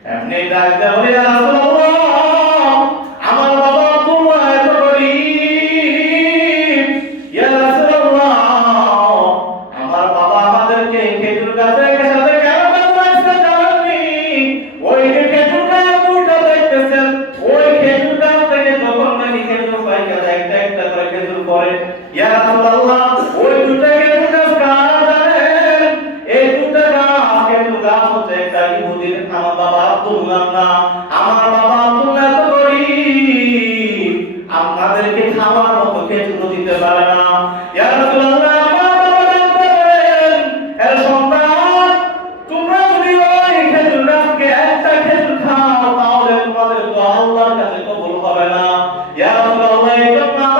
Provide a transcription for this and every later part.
Yang ini dah ada, boleh. يا الله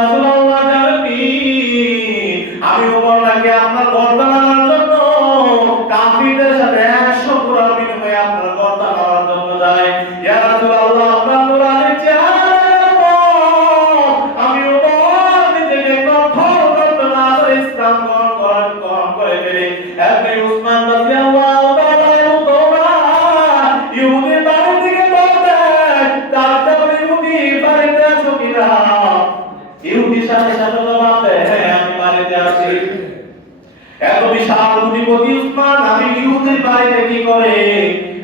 ইহুদি সাথে সাথে জবাব দেয় হ্যাঁ আমি বাড়িতে আছি। এত বিশাল কোটিপতি উসমান, আমি ইহুদির বাড়িতে কি করে?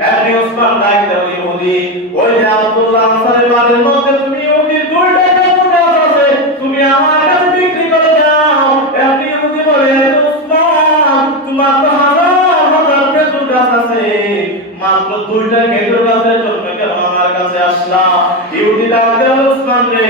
এমনি উসমান ডাক দেন ইহুদি, ওই যে আব্দুল্লাহ আনসারের বাড়ির মধ্যে তুমি ইহুদির দুইটা কাপড় আছে, তুমি আমার কাছে বিক্রি করে দাও। এমনি ইহুদি বলে উসমান, তোমার তো হাজার হাজার খেজুর গাছ আছে, মাত্র দুইটা খেজুর গাছের জন্য কেন আমার কাছে আসলা? ইহুদি ডাক দেন উসমান রে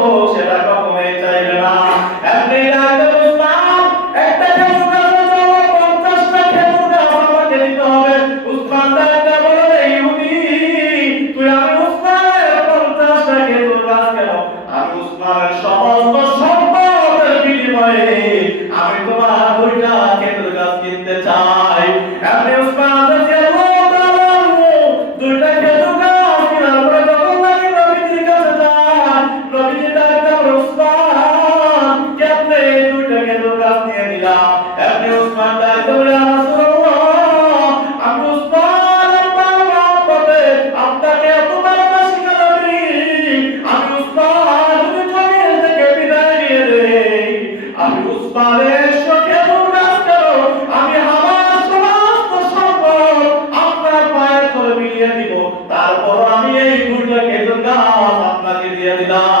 এই গুণটাকে জন্য আপনাকে দিয়ে দিলাম।